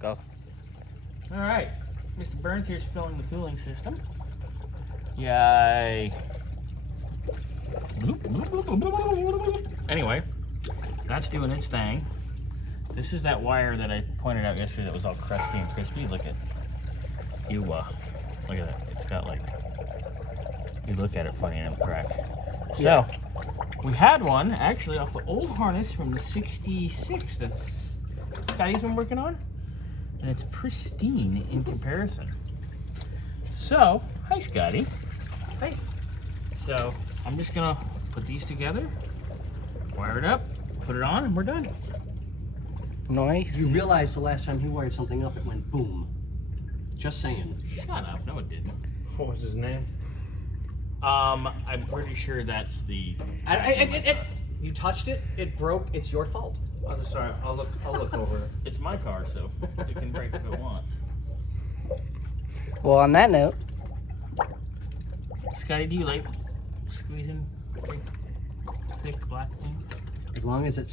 Go. All right, Mr. Burns here's filling the cooling system. Yay. Anyway, that's doing its thing. This is that wire that I pointed out yesterday that was all crusty and crispy. Look at you. Look at that. It's got like, you look at it funny and I'm correct. So, we had one actually off the old harness from the 66 that's Scotty's been working on. And it's pristine in comparison. So, hi Scotty. Hey. So, I'm just gonna put these together, wire it up, put it on, and we're done. Nice. You realize the last time he wired something up, it went boom. Just saying. Shut up. No, it didn't. What was his name? I'm pretty sure that's the. You touched it, it broke, it's your fault. Oh, sorry. I'll look over it. It's my car, so it can break if it wants. Well, on that note, Scotty, do you like squeezing big, thick black things? As long as it's